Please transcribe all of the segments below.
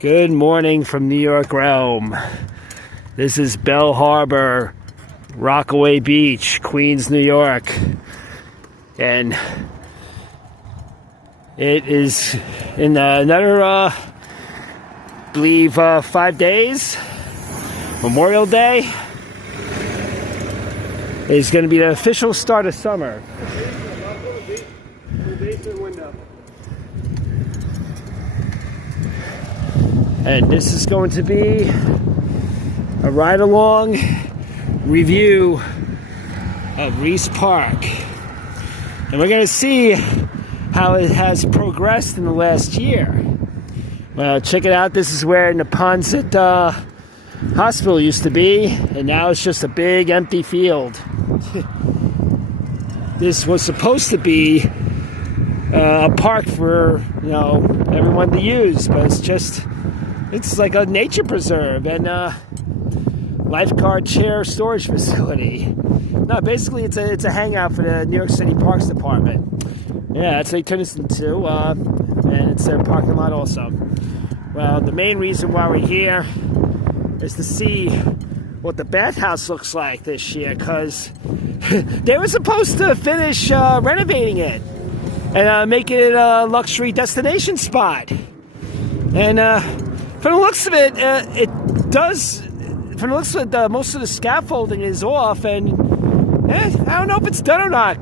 Good morning from New York realm. This is Bell Harbor, Rockaway Beach, Queens, New York. And it is in another, I believe, 5 days. Memorial Day is going to be the official start of summer. And this is going to be a ride-along review of Riis Park. And we're going to see how it has progressed in the last year. Well, check it out. This is where Neponset Hospital used to be, and now it's just a big empty field. This was supposed to be a park for, everyone to use, but it's like a nature preserve and lifeguard chair storage facility. No, basically it's a hangout for the New York City Parks Department. Yeah, that's what they turned this into, and it's a parking lot also. Well, the main reason why we're here is to see what the Bathhouse looks like this year, because they were supposed to finish renovating it and making it a luxury destination spot. And from the looks of it, most of the scaffolding is off, and I don't know if it's done or not.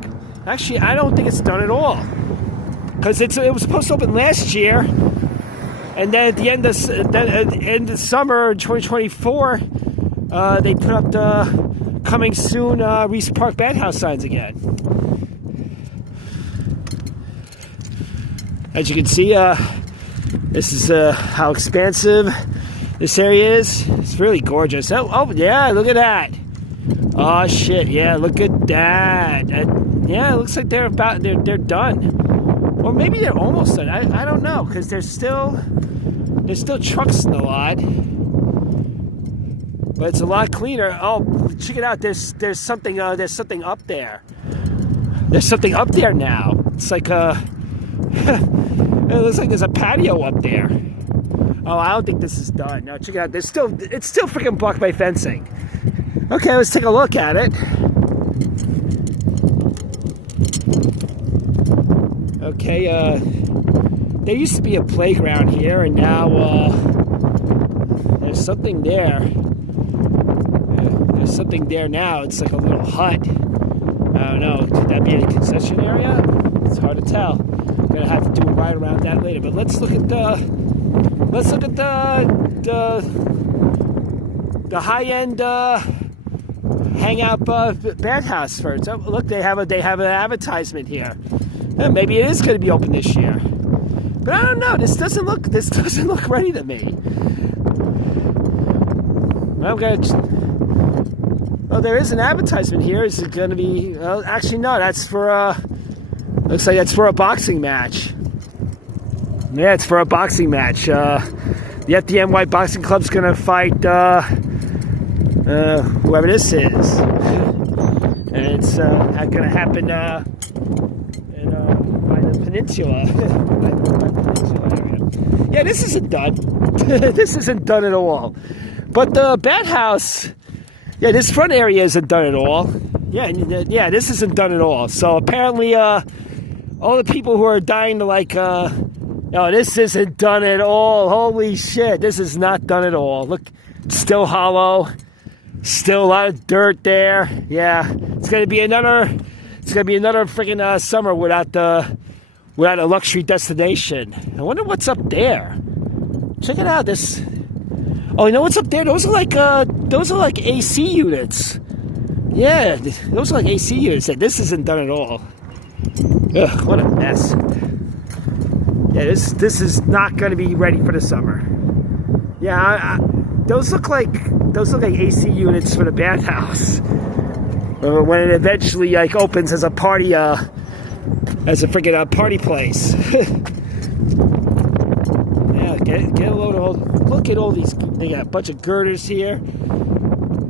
Actually, I don't think it's done at all, because it was supposed to open last year, and then at the end of summer 2024, they put up the coming soon Riis Park Bathhouse signs again. As you can see, this is how expansive this area is. It's really gorgeous. Oh yeah, look at that. Oh shit, yeah, look at that. Yeah, it looks like they're done. Or maybe they're almost done. I don't know, because there's still trucks in the lot. But it's a lot cleaner. Oh, check it out. There's something up there. There's something up there now. It's like it looks like there's a patio up there. Oh, I don't think this is done. No, check it out. It's still freaking blocked by fencing. Okay, let's take a look at it. Okay, there used to be a playground here, and now there's something there. There's something there now. It's like a little hut. I don't know. Could that be a concession area? It's hard to tell. Gonna have to do a ride around that later. But let's look at the high-end hangout bathhouse first. Oh, look, they have an advertisement here. Yeah, maybe it is going to be open this year. But I don't know. This doesn't look ready to me. Oh, there is an advertisement here. Is it going to be? Actually, no. That's for. Looks like that's for a boxing match. Yeah, it's for a boxing match. The FDNY Boxing Club's going to fight whoever this is. And it's going to happen by the peninsula. by the peninsula area. Yeah, this isn't done. This isn't done at all. But the Bathhouse, yeah, this front area isn't done at all. Yeah, this isn't done at all. So apparently, all the people who are dying to no, this isn't done at all. Holy shit, this is not done at all. Look, it's still hollow. Still a lot of dirt there. Yeah, it's gonna be another freaking summer without a luxury destination. I wonder what's up there. Check it out. Oh, you know what's up there? Those are like AC units. Yeah, those are like AC units. This isn't done at all. Ugh, what a mess. Yeah, this is not going to be ready for the summer. Yeah, those look like AC units for the Bathhouse. When it eventually opens as a party, as a freaking party place. Yeah, get a load of look at all these. They got a bunch of girders here.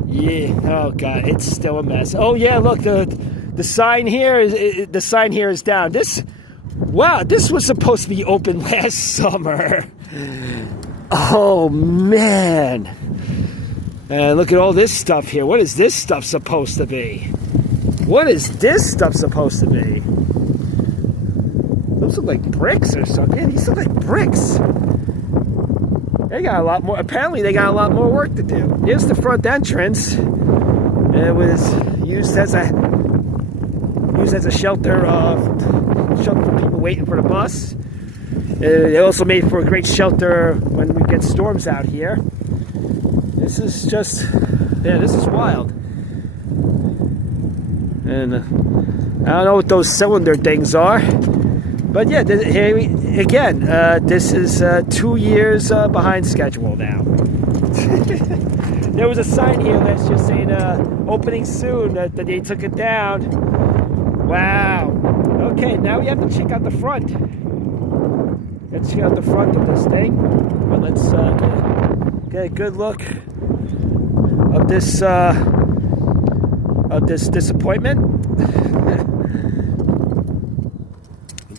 Yeah. Oh god, it's still a mess. Oh yeah, look, the sign here is down. This was supposed to be open last summer. Oh, man. And look at all this stuff here. What is this stuff supposed to be? What is this stuff supposed to be? Those look like bricks or something. Yeah, these look like bricks. They got a lot more. Apparently, they got a lot more work to do. Here's the front entrance. It was used as a shelter for people waiting for the bus. It also made for a great shelter when we get storms out here. This is just, yeah, this is wild. And I don't know what those cylinder things are, but yeah, again, this is 2 years behind schedule now. There was a sign here that's just saying opening soon, that they took it down. Wow. Okay, now we have to check out the front. Let's check out the front of this thing. Well, let's get a good look of this disappointment.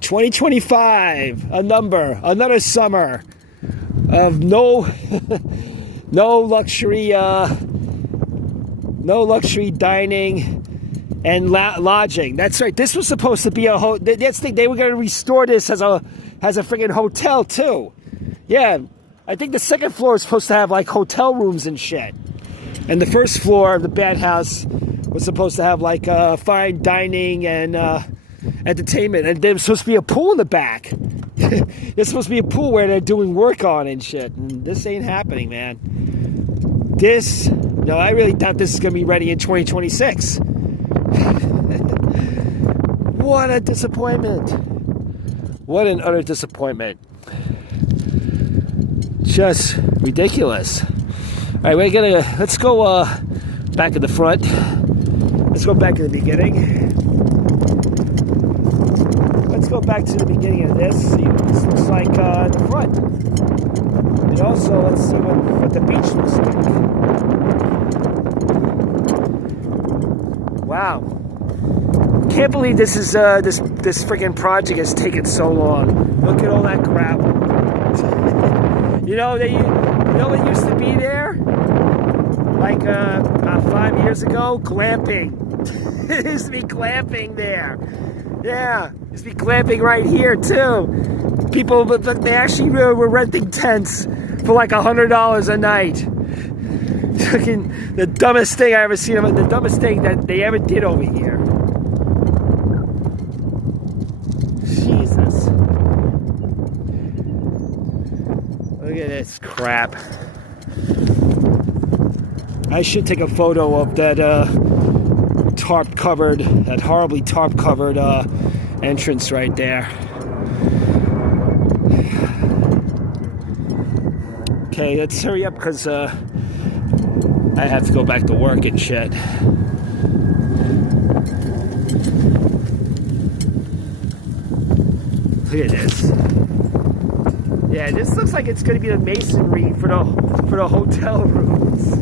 2025, another summer of no luxury dining and lodging. That's right. This was supposed to be a they were going to restore this as a freaking hotel too. Yeah, I think the second floor is supposed to have like hotel rooms and shit, and the first floor of the Bathhouse was supposed to have like fine dining and entertainment, and there's supposed to be a pool in the back. There's supposed to be a pool where they're doing work on and shit, and this ain't happening, man. No, I really thought this is going to be ready in 2026. What a disappointment. What an utter disappointment. Just ridiculous. All right, let's go back in the front. Let's go back to the beginning. Let's go back to the beginning of this. See what this looks like in the front. And also, let's see what the beach looks like. Wow. Can't believe this is this freaking project has taken so long. Look at all that gravel. You know what used to be there? Like about 5 years ago, glamping. It used to be glamping there. Yeah, it used to be glamping right here too. People, they actually were renting tents for like $100 a night. The dumbest thing I ever seen. The dumbest thing that they ever did over here. Jesus. Look at this crap. I should take a photo of that that horribly tarp-covered entrance right there. Okay, let's hurry up because I have to go back to work and shit. Look at this. Yeah, this looks like it's going to be the masonry for the hotel rooms.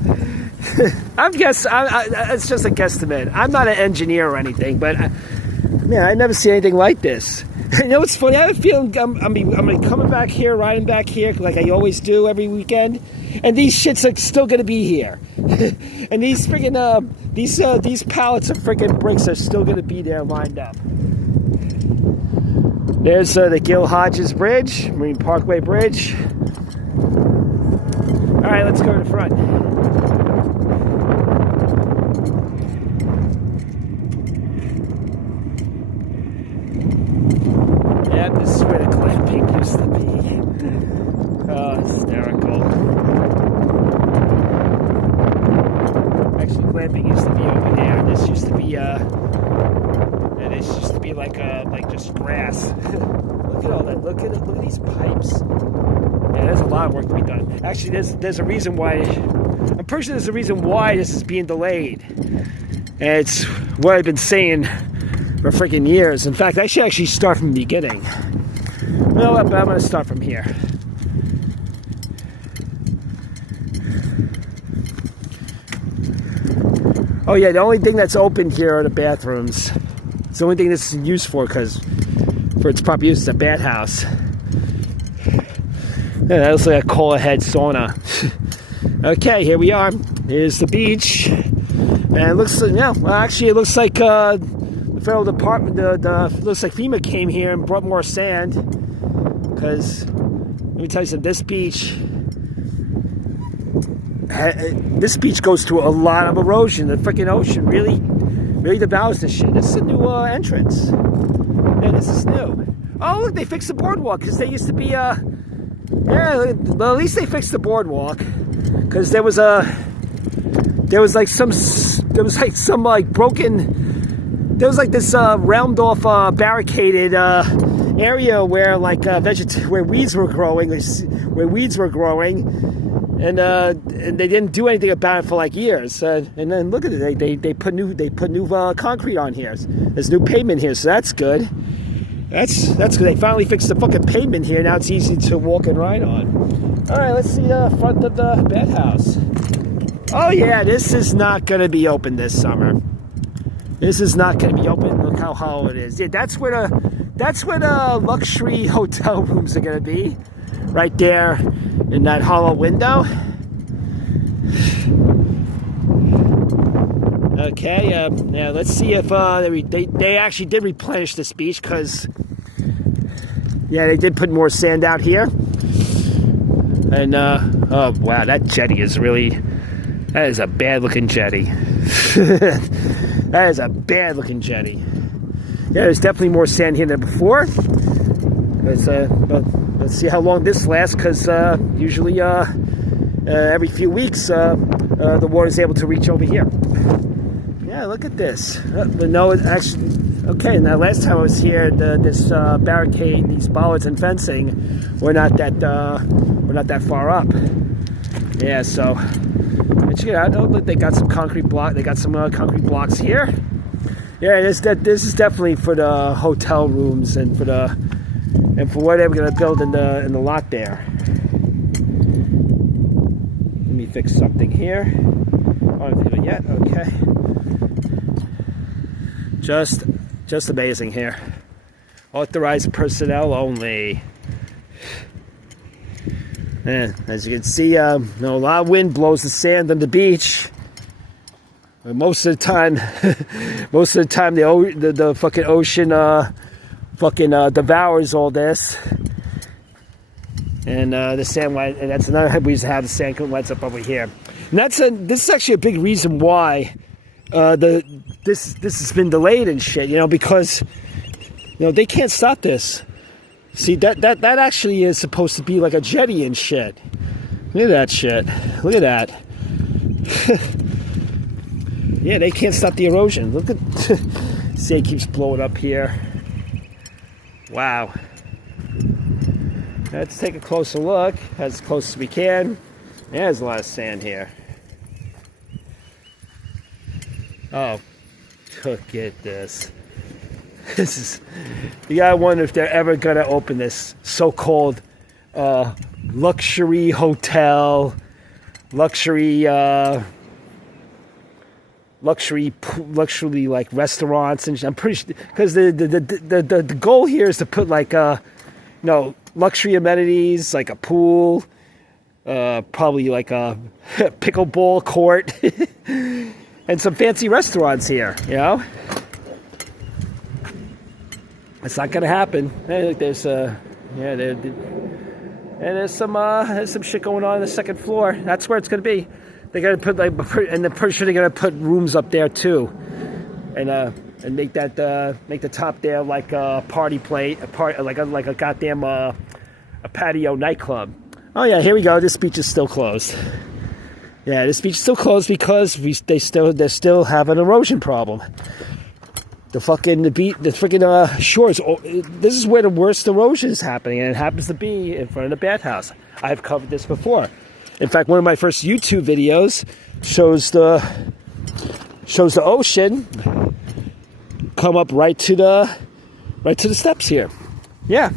It's just a guesstimate. I'm not an engineer or anything, but man, I never see anything like this. You know what's funny? I have a feeling I'm coming back here, riding back here like I always do every weekend, and these shits are still going to be here. And these freaking these pallets of freaking bricks are still going to be there lined up. There's the Gil Hodges Bridge, Marine Parkway Bridge. All right, let's go to the front. Yeah, this is where the glamping used to be. Oh, hysterical. Actually, glamping used to be over there. This used to be like just grass. Look at all that. Look at these pipes. Yeah, there's a lot of work to be done. Actually, there's a reason why. I'm pretty sure there's a reason why this is being delayed. And it's what I've been saying for freaking years. In fact, I should actually start from the beginning. You know what? But I'm going to start from here. Oh yeah, the only thing that's open here are the bathrooms. It's the only thing this is used for, because for its proper use, it's a bathhouse. Yeah, that looks like a coal head sauna. Okay, here we are. Here's the beach. And it looks like, yeah, well, actually, it looks like the federal department, looks like FEMA came here and brought more sand. Because, let me tell you something, this beach goes through a lot of erosion. The freaking ocean really devours this shit. This is a new entrance. Yeah, this is new. Oh, look, they fixed the boardwalk, because they used to be, yeah, well, at least they fixed the boardwalk, because there was like some broken, there was like this round off barricaded area where like where weeds were growing, and they didn't do anything about it for like years. And then look at it, they put new concrete on here. There's new pavement here, so that's good. That's good. They finally fixed the fucking pavement here. Now it's easy to walk and ride on. All right, let's see the front of the Bathhouse. Oh yeah, this is not going to be open this summer. This is not going to be open. Look how hollow it is. Yeah, that's where the luxury hotel rooms are going to be, right there in that hollow window. Okay, now let's see if they actually did replenish this beach, because yeah, they did put more sand out here. And oh wow, that jetty is that is a bad looking jetty. That is a bad looking jetty. Yeah, there's definitely more sand here than before. But let's see how long this lasts, because usually every few weeks the water is able to reach over here. Yeah, look at this. But no, it actually, okay, now last time I was here, this barricade, these bollards and fencing were not that far up. Yeah, so check it out. Oh, look, they got some concrete concrete blocks here. Yeah, this is definitely for the hotel rooms and for what they're gonna build in the lot there. Let me fix something here. Oh, I haven't done it yet. Okay. Just amazing here. Authorized personnel only. And as you can see, a lot of wind blows the sand on the beach. But most of the time, the fucking ocean devours all this. And the sand, and that's another reason how the sand winds up over here. And this is actually a big reason why this has been delayed and shit, because they can't stop this. See, that actually is supposed to be like a jetty and shit. Look at that shit. Look at that. Yeah, they can't stop the erosion. Look at see, it keeps blowing up here. Wow. Let's take a closer look, as close as we can. There's a lot of sand here. Oh, look at this. This is, you gotta wonder if they're ever gonna open this so-called luxury hotel, luxury like restaurants, and I'm pretty sure, because the goal here is to put like luxury amenities like a pool, probably like a pickleball court, and some fancy restaurants here. It's not gonna happen. Hey, look, there's some shit going on the second floor. That's where it's gonna be. They're gonna put and I'm pretty sure they're gonna put rooms up there too, and make the top there like a party plate, like a goddamn a patio nightclub. Oh yeah, here we go. This beach is still closed. Yeah, this beach is still closed because they still have an erosion problem. The freaking shores. This is where the worst erosion is happening, and it happens to be in front of the Bathhouse. I've covered this before. In fact, one of my first YouTube videos shows the ocean come up right to the steps here. Yeah,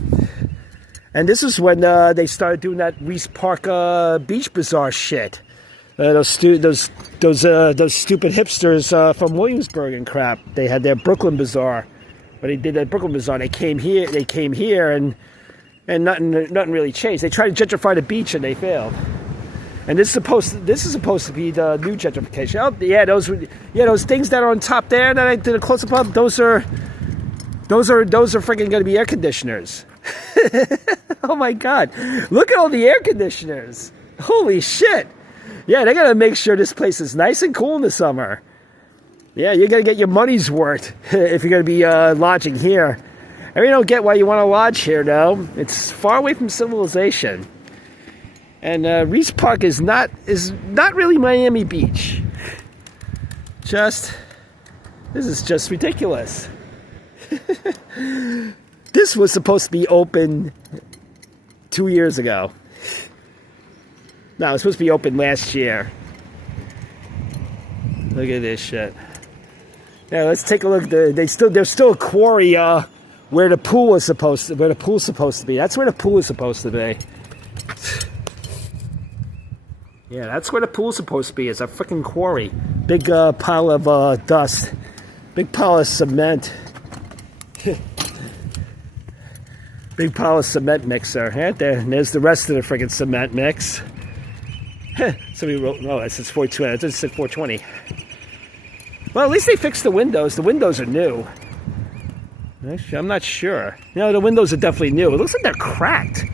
and this is when they started doing that Riis Park Beach Bazaar shit. Those stupid hipsters from Williamsburg and crap. They had their Brooklyn Bazaar. When they did that Brooklyn Bazaar, they came here, and and nothing really changed. They tried to gentrify the beach and they failed. And this is supposed to be the new gentrification. Oh yeah, those things that are on top there that I did a close up of, those are freaking going to be air conditioners. Oh my God, look at all the air conditioners. Holy shit. Yeah, they got to make sure this place is nice and cool in the summer. Yeah, you're going to get your money's worth if you're going to be lodging here. I really don't get why you want to lodge here, though. It's far away from civilization. And Riis Park is not really Miami Beach. This is just ridiculous. This was supposed to be open 2 years ago. No, it was supposed to be open last year. Look at this shit. Yeah, let's take a look. There's still a quarry where the pool's supposed to be. That's where the pool is supposed to be. Yeah, that's where the pool's supposed to be. It's a freaking quarry. Big pile of dust. Big pile of cement. Big pile of cement mixer. Right there. And there's the rest of the freaking cement mix. Somebody wrote, oh, it says 420. It said 420. Well, at least they fixed the windows. The windows are new. Actually, I'm not sure. You know, the windows are definitely new. It looks like they're cracked.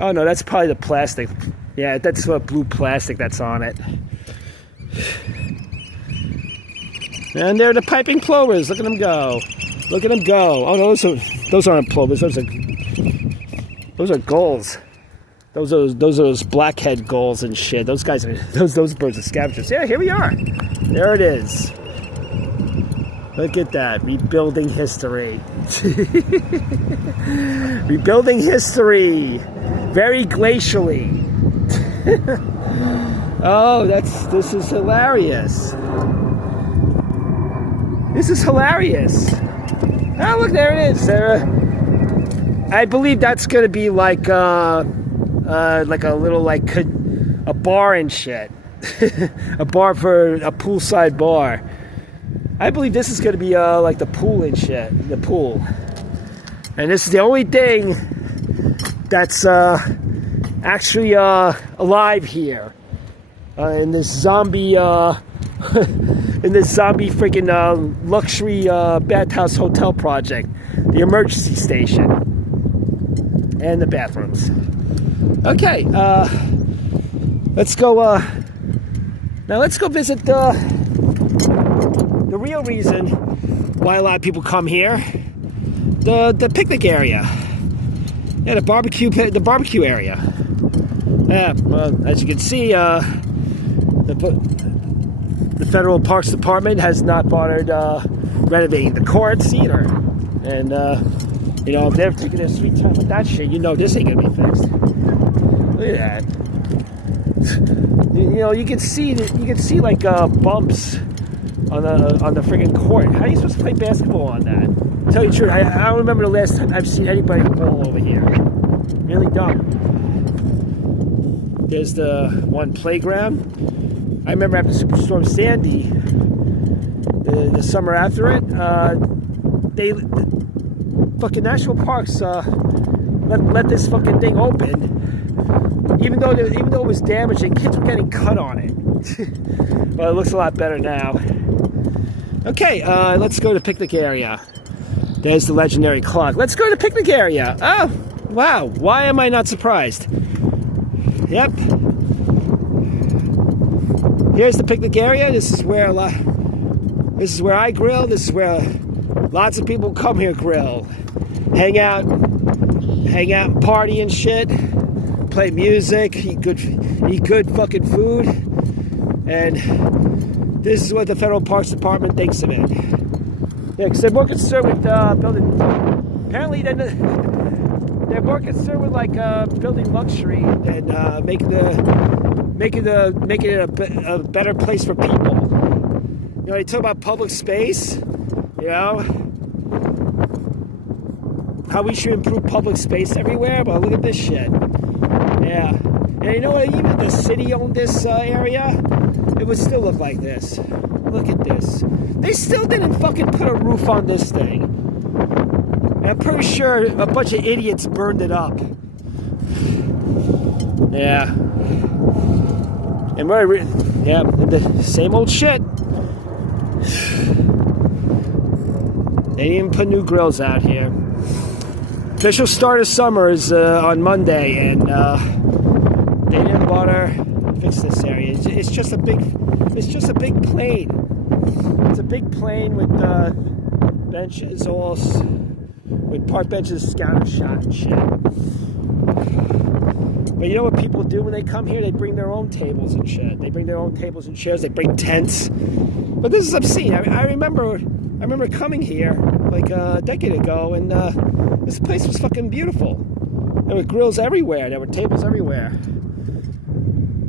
Oh, no, that's probably the plastic. Yeah, that's blue plastic that's on it. And there are the piping plovers. Look at them go. Look at them go. Oh, no, those aren't plovers. Those are gulls. Those are those blackhead gulls and shit. Those guys are those birds are scavengers. Yeah, here we are. There it is. Look at that. Rebuilding history. Rebuilding history. Very glacially. Oh, this is hilarious. This is hilarious. Oh, look, there it is. I believe that's going to be like a little a bar and shit. A bar for a poolside bar. I believe this is going to be like the pool and shit. The pool. And this is the only thing that's actually alive here in this zombie freaking luxury bathhouse hotel project. The emergency station and the bathrooms. Okay, let's go now let's go visit the real reason why a lot of people come here, the picnic area. Yeah, the barbecue area. Yeah, well, as you can see, the Federal Parks Department has not bothered renovating the courts either. And, you know, if they're taking their sweet time with that shit, you know this ain't gonna be fixed. Look at that. You know, you can see like bumps on the friggin' court. How are you supposed to play basketball on that? Tell you the truth, I don't remember the last time I've seen anybody ball over here. Really dumb. There's the one playground. I remember after Superstorm Sandy, the summer after it, the fucking national parks let this fucking thing open. Even though it was damaged and kids were getting cut on it. But it looks a lot better now. Okay, let's go to the picnic area. There's the legendary clock. Let's go to the picnic area. Oh, wow. Why am I not surprised? Yep. Here's the picnic area. This is where I grill. This is where lots of people come here grill. Hang out and party and shit. Play music, eat good fucking food. And this is what the Federal Parks Department thinks of it. Yeah, because they're more concerned with building. Apparently, they're more concerned with like building luxury and making it a better place for people. You know, they talk about public space. You know, how we should improve public space everywhere. But look at this shit. Yeah, and you know what? Even if the city owned this area, it would still look like this. Look at this. They still didn't fucking put a roof on this thing. And I'm pretty sure a bunch of idiots burned it up. Yeah. And the same old shit. They didn't even put new grills out here. Official start of summer is on Monday, and they didn't bother to fix this area. It's just a big plain. It's a big plain with benches, with park benches scattershot and shit. But you know what people do when they come here? They bring their own tables and shit. They bring their own tables and chairs. They bring tents. But this is obscene. I remember coming here like a decade ago, and this place was fucking beautiful. There were grills everywhere. There were tables everywhere.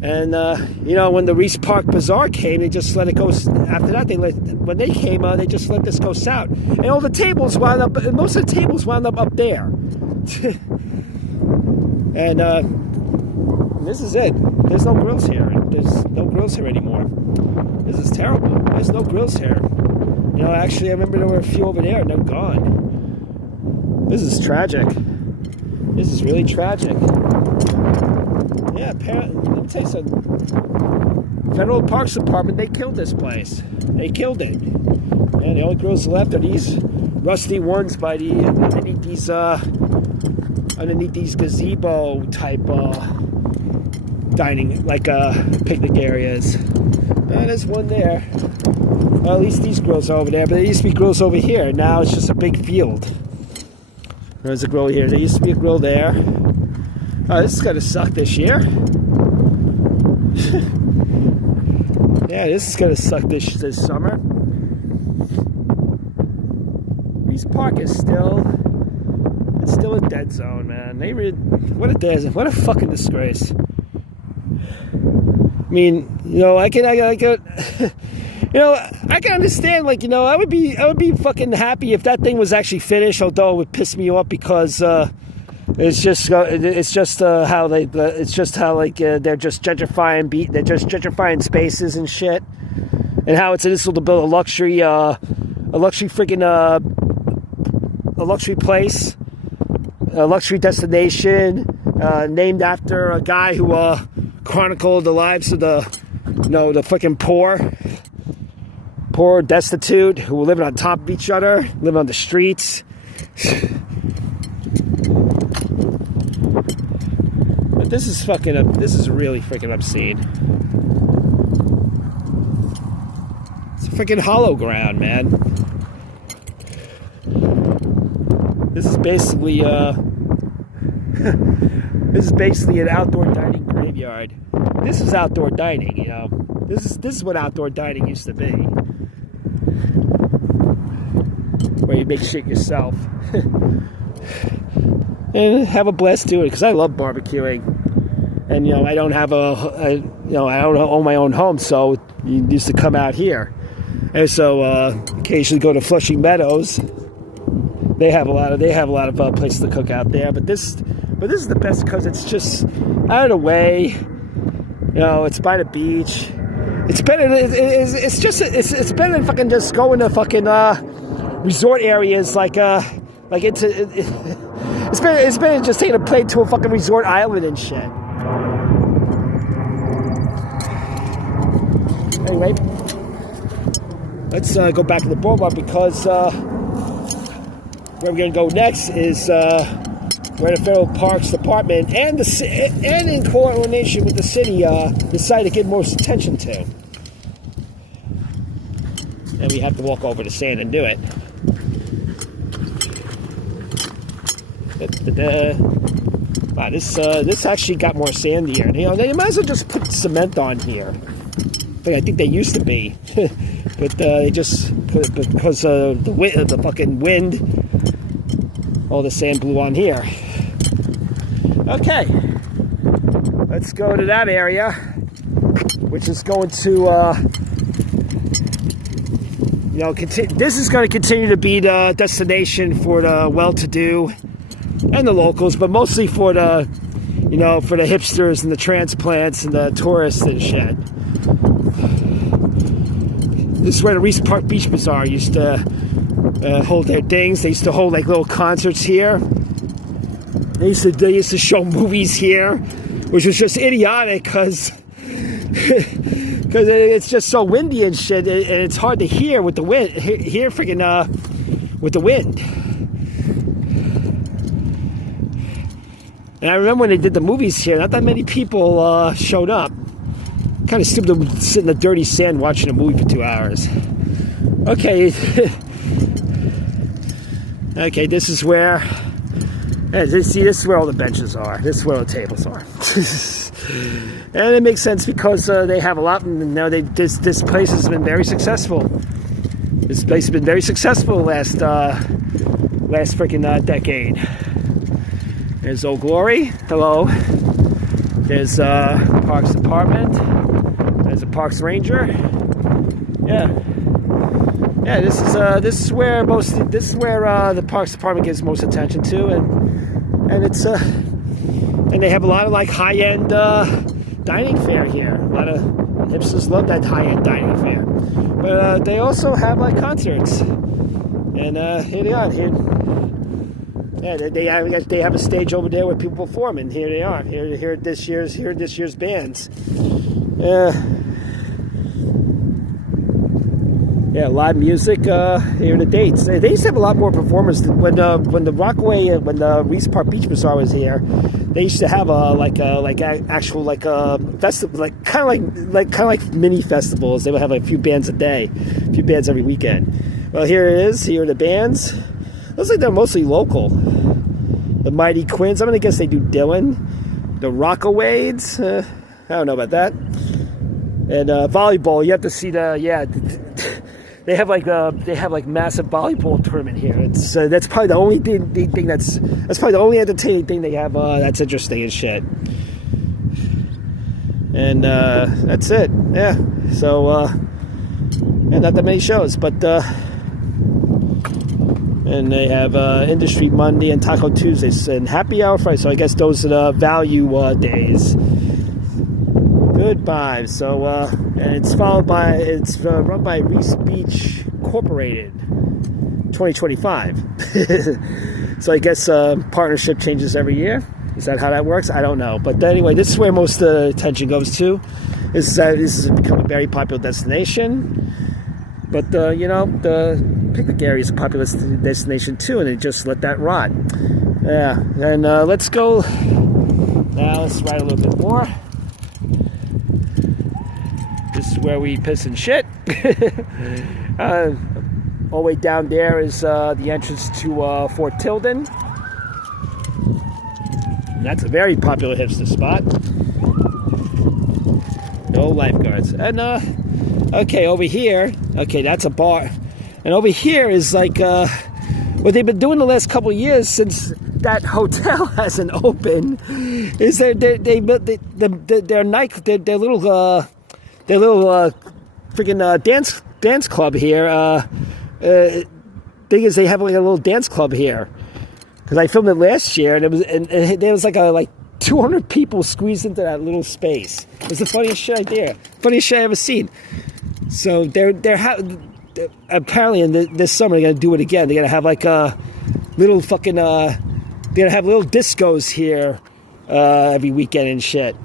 And when the Riis Park Bazaar came, they just let it go. After that, when they came, they just let this go south. And all the tables wound up. Most of the tables wound up there. And this is it. There's no grills here. There's no grills here anymore. This is terrible. There's no grills here. Actually, I remember there were a few over there, and they're gone. This is tragic. This is really tragic. Yeah, apparently, let me tell you something. Federal Parks Department, they killed this place. They killed it. And the only grills left are these rusty ones by underneath these gazebo type dining, like picnic areas. There's one there. Well, at least these grills are over there, but there used to be grills over here. Now it's just a big field. There's a grill here. There used to be a grill there. Oh, this is going to suck this year. Yeah, this is going to suck this summer. Riis Park is still a dead zone, man. What a fucking disgrace. I mean, I can understand, I would be fucking happy if that thing was actually finished, although it would piss me off because it's just how they're just gentrifying spaces and shit, and how it's initial to build a luxury place, a luxury destination, named after a guy who chronicled the lives of the fucking poor, destitute, who were living on top of each other, living on the streets. But this is really freaking obscene. It's a freaking hollow ground, man. This is basically an outdoor dining graveyard. This is outdoor dining, This is what outdoor dining used to be. Where you make shit yourself. And have a blast doing it, because I love barbecuing. And, I don't own my own home, so you used to come out here. And so, occasionally go to Flushing Meadows. They have a lot of places to cook out there, but this is the best because it's just out of the way. It's by the beach. It's better. It's better than fucking just going to fucking resort areas it's better than just taking a plane to a fucking resort island and shit. Anyway, let's go back to the boardwalk because where we're going to go next is where the Federal Parks Department and in coordination with the city decided to give most attention to. And we have to walk over the sand and do it. Wow, this actually got more sandier. They might as well just put cement on here. But I think they used to be. But they just, because of the fucking wind, all the sand blew on here. Okay, let's go to that area, which is going to, this is going to continue to be the destination for the well-to-do and the locals, but mostly for the, for the hipsters and the transplants and the tourists and shit. This is where the Riis Park Beach Bazaar used to hold their things. They used to hold like little concerts here. They used to show movies here, which was just idiotic because it's just so windy and shit, and it's hard to hear with the wind. Hear freaking with the wind. And I remember when they did the movies here, not that many people showed up. Kind of stupid to sit in the dirty sand watching a movie for 2 hours. Okay. Okay, this is where... See, this is where all the benches are. This is where all the tables are. And it makes sense because they have a lot... this place has been very successful. This place has been very successful last freaking decade. There's Old Glory. Hello. There's Parks Department. There's a Parks Ranger. Yeah. Yeah, this is where the Parks Department gives most attention to, and it's and they have a lot of like high-end dining fare here. A lot of hipsters love that high-end dining fare. But they also have like concerts, and here they are. Yeah, they have a stage over there where people perform, and here they are. Here are this year's bands. Yeah, live music. Here are the dates. They used to have a lot more performers when the Riis Park Beach Bazaar was here. They used to have actual festival, kind of like mini festivals. They would have like a few bands a day, a few bands every weekend. Well, here it is. Here are the bands. Looks like they're mostly local. The Mighty Quins. I'm gonna guess they do Dylan. The Rockawades. I don't know about that. And volleyball. You have to see They have like massive volleyball tournament here. It's that's probably the only thing that's probably the only entertaining thing they have that's interesting and shit. And that's it. Yeah. So not that many shows, but and they have Industry Monday and Taco Tuesdays and Happy Hour Friday. So I guess those are the value days. Good vibes. So and it's run by Riis Beach Incorporated 2025 so I guess partnership changes every year. Is that how that works? I don't know, but anyway, this is where most of the attention goes to. This has become a very popular destination, but the picnic area is a popular destination too, and they just let that rot. Yeah. And let's go now. Let's ride a little bit more. This is where we piss and shit. All the way down there is the entrance to Fort Tilden. And that's a very popular hipster spot. No lifeguards. And okay, over here, okay, that's a bar. And over here is like what they've been doing the last couple of years since that hotel hasn't opened. Is their little freaking dance club here. Thing is, they have like a little dance club here. Because I filmed it last year, and there was like 200 people squeezed into that little space. It's the funniest shit funniest shit I ever seen. So they're apparently in this summer they're gonna do it again. They're gonna have like a little fucking they're gonna have little discos here every weekend and shit.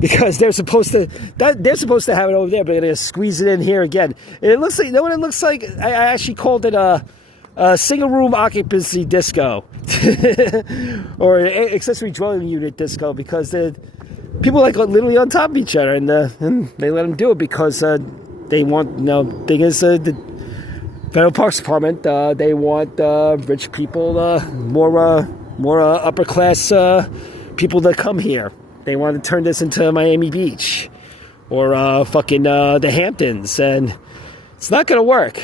Because they're supposed to have it over there, but they're gonna squeeze it in here again. And it looks like, you know what it looks like? I actually called it a single room occupancy disco or accessory dwelling unit disco, because people like literally on top of each other, and they let them do it because they want, thing is, the Federal Parks Department, they want rich people, more upper class people that come here. They want to turn this into Miami Beach or the Hamptons, and it's not going to work.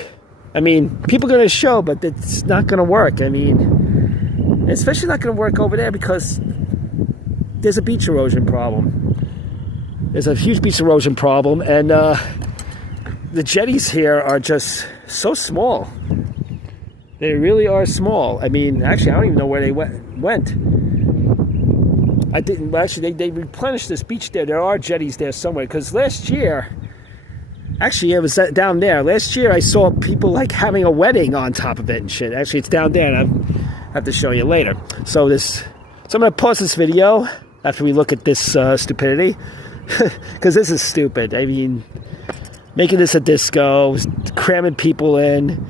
I mean, people are going to show, but it's not going to work. I mean, especially not going to work over there because there's a beach erosion problem. There's a huge beach erosion problem, and the jetties here are just so small. They really are small. I mean, actually, I don't even know where they went. I didn't. Actually, they replenished this beach there. There are jetties there somewhere, because last year Actually, it was down there. Last year, I saw people like having a wedding on top of it and shit. Actually, it's down there, and I have to show you later. So I'm going to pause this video after we look at this stupidity, because this is stupid. I mean, making this a disco, cramming people in.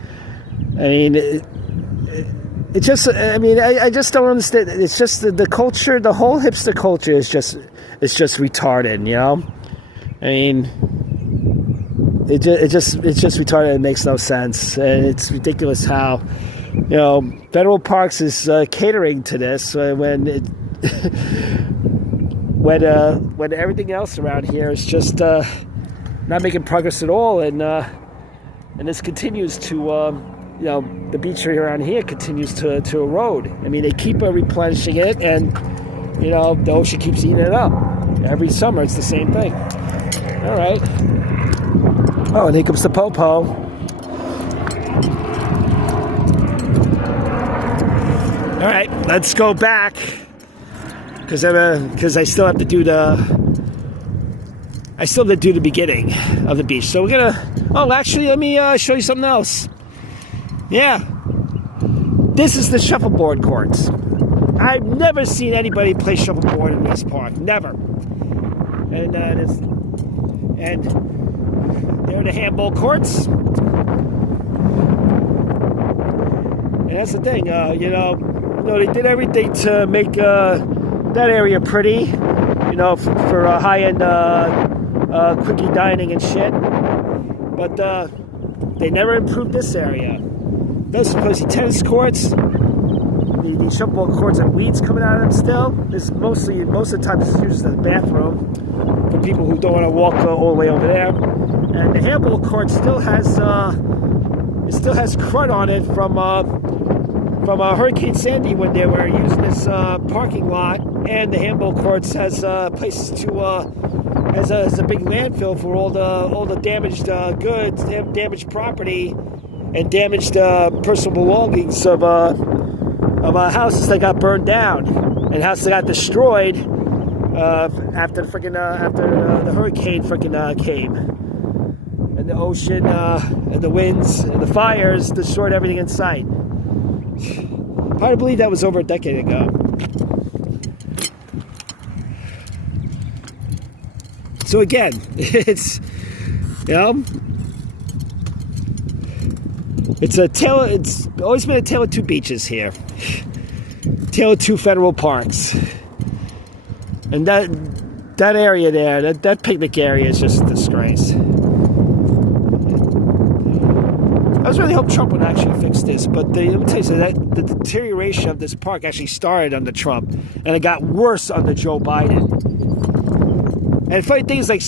I mean, it just. I mean, I just don't understand. It's just the culture. The whole hipster culture is just retarded. You know, I mean. It's just retarded. It makes no sense, and it's ridiculous how, you know, federal parks is catering to this when everything else around here is just not making progress at all, and this continues to you know, the beach around here continues to erode. I mean, they keep replenishing it, and you know, the ocean keeps eating it up. Every summer, it's the same thing. All right. Oh, and here comes the po-po. All right, let's go back because I still have to do the beginning of the beach. So we're gonna. Oh, actually, let me show you something else. Yeah, this is the shuffleboard courts. I've never seen anybody play shuffleboard in this park. Never. And they're the handball courts. And that's the thing, you know, they did everything to make that area pretty, you know, for high-end quickie dining and shit. But they never improved this area. Those supposed tennis courts, the shuffleboard courts have weeds coming out of them still. Most of the time, this is used as a bathroom for people who don't want to walk all the way over there. And the handball court still has crud on it from Hurricane Sandy when they were using this parking lot, and the handball courts has places to as a big landfill for all the damaged goods, damaged property, and damaged personal belongings of houses that got burned down and houses that got destroyed after the hurricane came. And the ocean, and the winds, and the fires destroyed everything in sight. Hard to believe that was over a decade ago. So again, it's, you know, it's always been a tale of two beaches here. Tale of two federal parks. And that area there, that picnic area is just a disgrace. I was really hoping Trump would actually fix this, but let me tell you something, the deterioration of this park actually started under Trump, and it got worse under Joe Biden. And the funny thing is, like,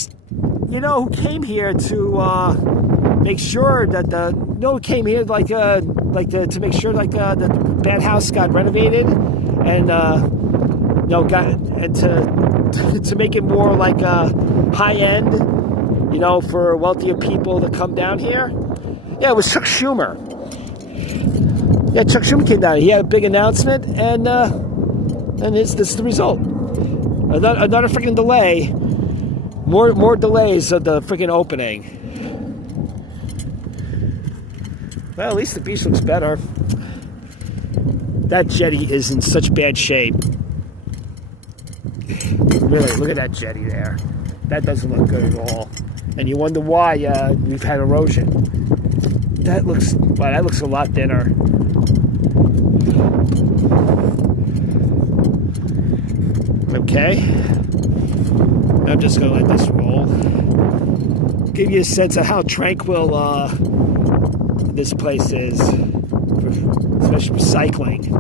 you know who came here to make sure that to make sure like the Bathhouse got renovated, and to make it more like high end, you know, for wealthier people to come down here. Yeah, it was Chuck Schumer. Yeah, Chuck Schumer came down. He had a big announcement, and this is the result. Another freaking delay. More delays of the freaking opening. Well, at least the beach looks better. That jetty is in such bad shape. Really, look at that jetty there. That doesn't look good at all. And you wonder why we've had erosion. That looks a lot thinner. Okay. I'm just going to let this roll. Give you a sense of how tranquil this place is, especially for cycling.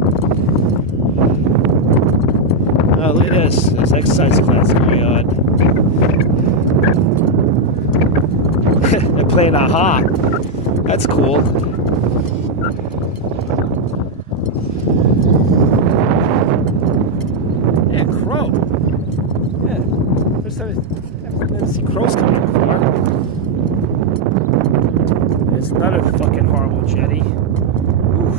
Oh, look at this. There's exercise class going on. They're playing Aha. That's cool. Yeah, crow. Yeah, first time I've never seen crows come here before. It's another fucking horrible jetty. Oof.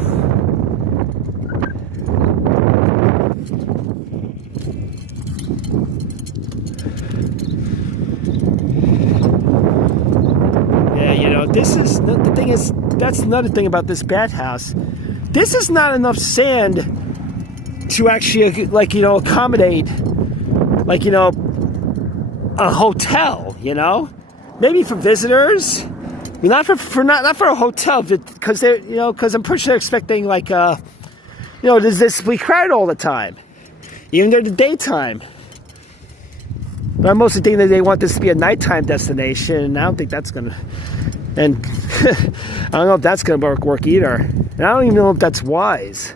thing is, that's another thing about this bathhouse. This is not enough sand to actually, like, you know, accommodate, like, you know, a hotel, you know? Maybe for visitors. I mean, not for a hotel, because they're, you know, because I'm pretty sure they're expecting, like, you know, does this be crowded all the time? Even during the daytime. But I'm mostly thinking that they want this to be a nighttime destination, and I don't think that's gonna. And I don't know if that's gonna work either. And I don't even know if that's wise.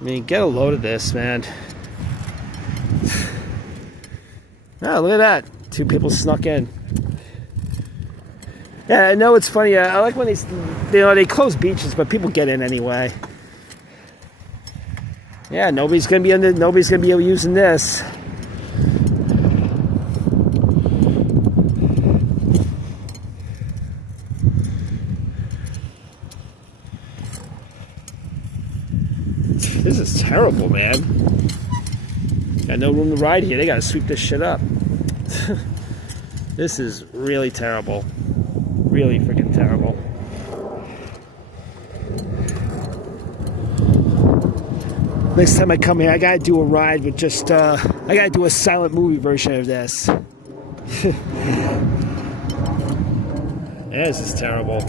I mean, get a load of this, man. Oh, look at that! 2 people snuck in. Yeah, I know it's funny. I like when they close beaches, but people get in anyway. Yeah, nobody's gonna be using this. This is terrible, man. Got no room to ride here. They gotta sweep this shit up. This is really terrible. Really freaking terrible. Next time I come here, I gotta do a ride with just, I gotta do a silent movie version of this. Yeah, this is terrible.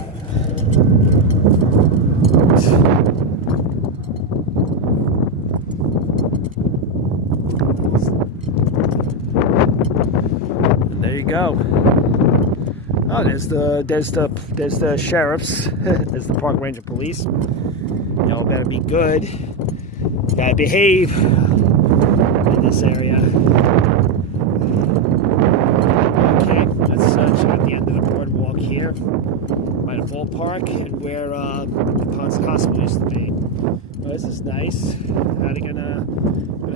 And there you go. Oh, there's the sheriffs. There's the park ranger police. Y'all better be good. Gotta behave in this area. Okay, let's check out the end of the boardwalk here by the ballpark and where the hospital used to be. Oh, this is nice. How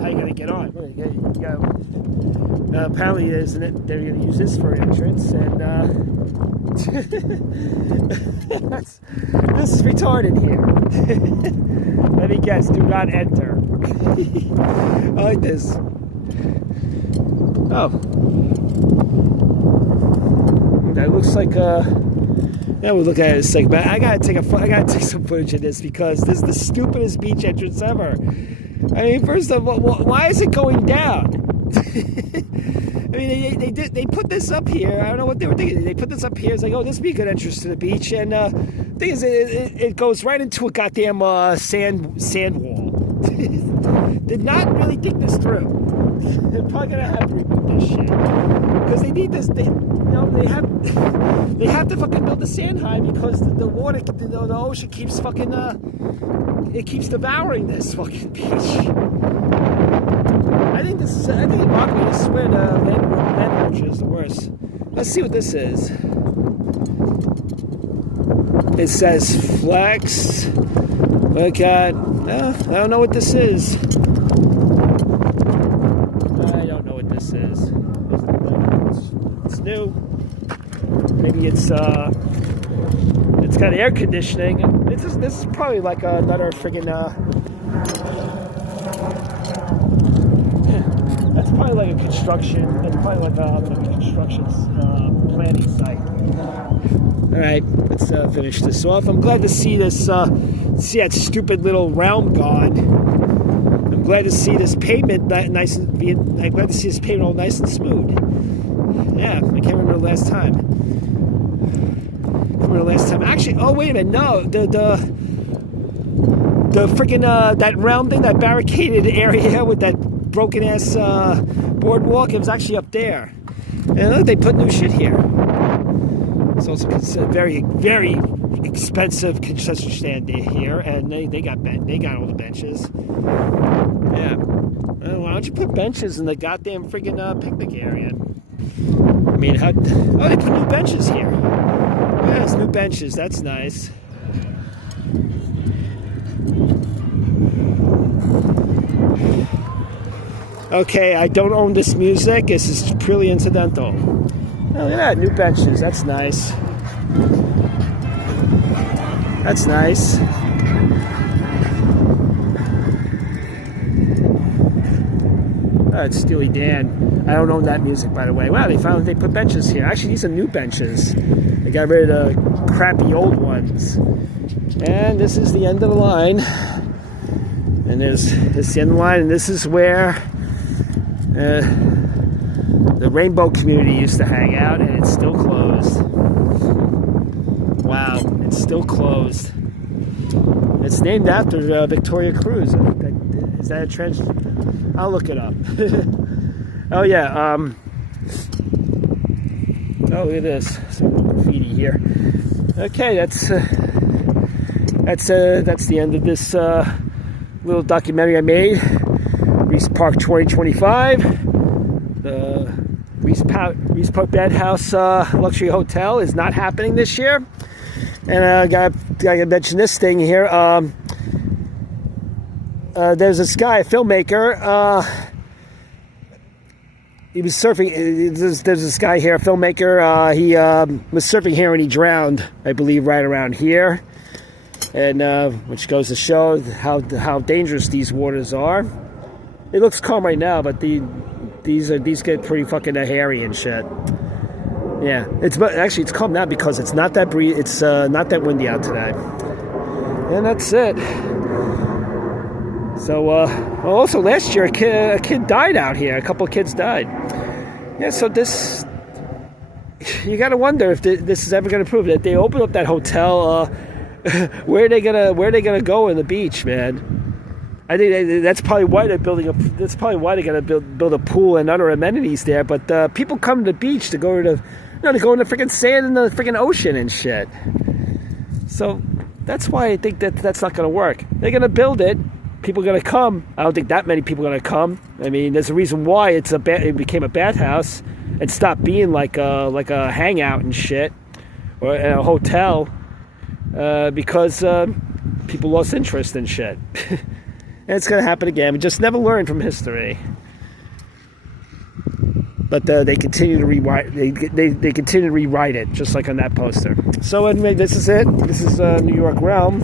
you gonna get on? Apparently, they're gonna use this for entrance, and this is retarded here. Let me guess, do not enter. I like this. Oh. That looks like now we look at it a second, but I gotta take some footage of this because this is the stupidest beach entrance ever. I mean, first of all, why is it going down? I mean, they put this up here. I don't know what they were thinking. They put this up here. It's like, oh, this would be a good entrance to the beach. And the thing is, it goes right into a goddamn sand wall. Did not really think this through. They're probably gonna have to remove this shit because they need this. They have to fucking build the sand high because the water, the ocean keeps fucking it keeps devouring this fucking beach. I think it mocked me. I swear the land roach is the worst. Let's see what this is. It says flex. Look at. I don't know what this is. I don't know what this is. It's new. Maybe it's got air conditioning. This is probably like another friggin' that's probably like a construction. That's probably like a construction planning site. All right, let's finish this off. I'm glad to see this. See that stupid little round gone. I'm glad to see this pavement nice and. I'm glad to see this pavement all nice and smooth. Yeah, I can't remember the last time. Actually, oh wait a minute, no, the freaking that round thing, that barricaded area with that broken ass boardwalk, it was actually up there. And look, they put new shit here. It's also a very, very expensive concession stand here, and they got all the benches. Yeah, why don't you put benches in the goddamn freaking picnic area? I mean, they put new benches here. Yeah, there's new benches. That's nice. Okay, I don't own this music. This is purely incidental. Oh, yeah, new benches. That's nice. That's nice. It's Steely Dan. I don't own that music, by the way. Wow, they put benches here. Actually, these are new benches. They got rid of the crappy old ones. And this is the end of the line. And this is the end of the line, and this is where the Rainbow community used to hang out, and it's still closed. Wow, it's still closed. It's named after Victoria Cruz. Is that a trend? I'll look it up. Oh yeah. Oh, look at this. Some graffiti here. Okay, that's the end of this little documentary I made. Riis Park 2025. The Riis Park Bathhouse luxury hotel is not happening this year. And I gotta mention this thing here. There's this guy, a filmmaker. He was surfing. There's this guy here, a filmmaker. He was surfing here and he drowned, I believe, right around here. And which goes to show how dangerous these waters are. It looks calm right now, but these get pretty fucking hairy and shit. Yeah, it's calm now because it's not that it's not that windy out today. And that's it. So, also last year a kid died out here. A couple of kids died. Yeah, so you got to wonder if this is ever going to prove that they open up that hotel. Where are they gonna go in the beach, man? I think that's probably why they're building a. That's probably why they're gonna build a pool and other amenities there. But people come to the beach to go to to go in the freaking sand in the freaking ocean and shit. So that's why I think that's not gonna work. They're gonna build it. People are gonna come. I don't think that many people are gonna come. I mean, there's a reason why it became a bathhouse and stopped being like a hangout and shit or a hotel. Because people lost interest in shit. And it's going to happen again. We just never learn from history. But they continue to rewrite. They continue to rewrite it, just like on that poster. So anyway, this is it. This is New York Realm,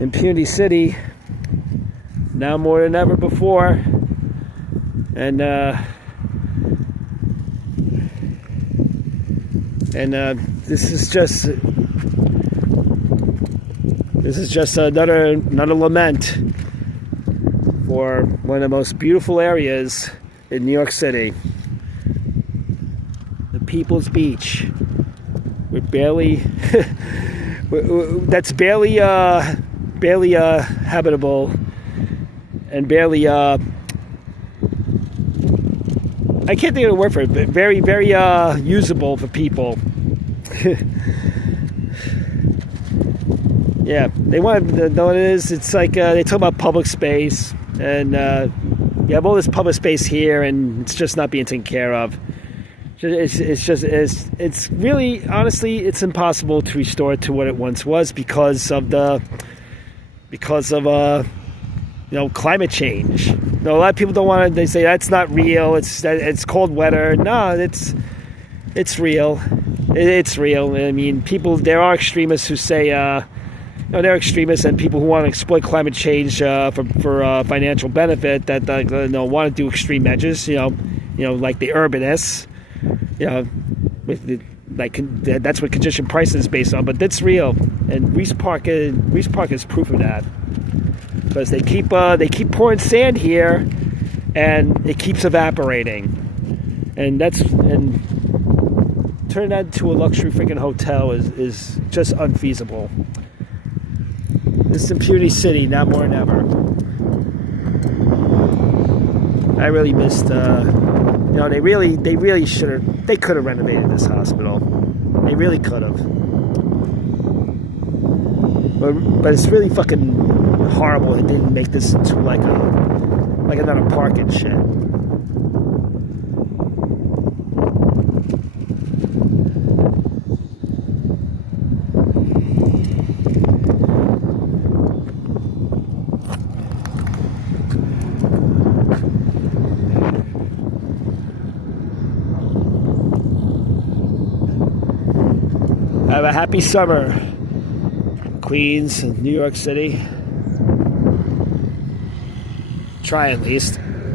Impunity City. Now more than ever before. And this is just another lament for one of the most beautiful areas in New York City, the People's Beach. With that's barely habitable and barely I can't think of a word for it, but very usable for people. Yeah, they want to know what it is. It's like they talk about public space, and you have all this public space here, and it's just not being taken care of. It's really, honestly, it's impossible to restore it to what it once was because of climate change. A lot of people don't want to. They say that's not real. It's cold weather. No, it's real. It's real. I mean, there are extremists who say. They're extremists and people who want to exploit climate change for financial benefit that want to do extreme measures. Like the urbanists. That's what condition pricing is based on. But that's real, and Riis Park is proof of that because they keep pouring sand here, and it keeps evaporating, and turning that into a luxury freaking hotel is just unfeasible. This is Impunity City, now more than ever. I really missed, they really should have, they could have renovated this hospital. They really could have. But it's really fucking horrible they didn't make this into like another park and shit. Have a happy summer, Queens and New York City. Try at least.